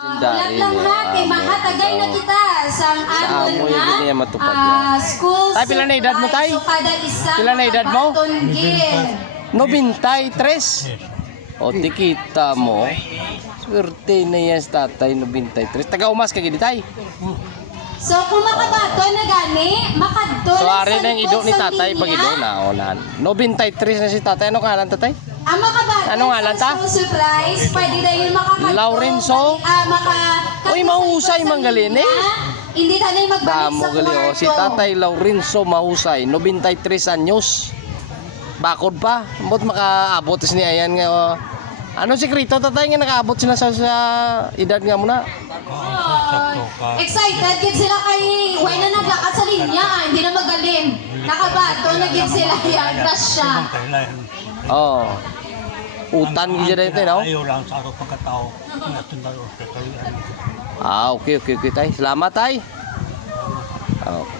Ulat lang ha, kay mahatagay na kita sa amon nga school Tay, pila na edad mo, tay? So, kada isa Pila na edad mo? makabaton-gin. 93. O, tikita mo. Swerte na yan sa tatay, 93. Taga-umas ka gini, tay. So kung makabaton na gani, makadto So, lang ari sa na yung ido likod ni sa tatay pag linya. ido na. O, 93 na si tatay. Ano kalan, tatay? Ang makabaton Ano nga lang, ta? sa school supplies, pwede na yun makakadto. Laurenzo? Uy, mahusay man galin, eh. Hindi na yung magbalik Damo sa gali, o. Si kwarto. tatay Laurenzo mahusay, 93 anyos. Bakod pa. Ambot makaabot ni ayan nga. O. Ano sikrito, tatay, nga nakaabot sila sa edad nga muna? Excited gid sila kay way na naglakad sa linya, hindi na magaling. Nakabato na gid sila yan, grasya. Oo. Utan gid dito, no? Ayaw lang sa araw pagkatao. Natundalo sa kalian. Okay, tay. Salamat, tay. Okay.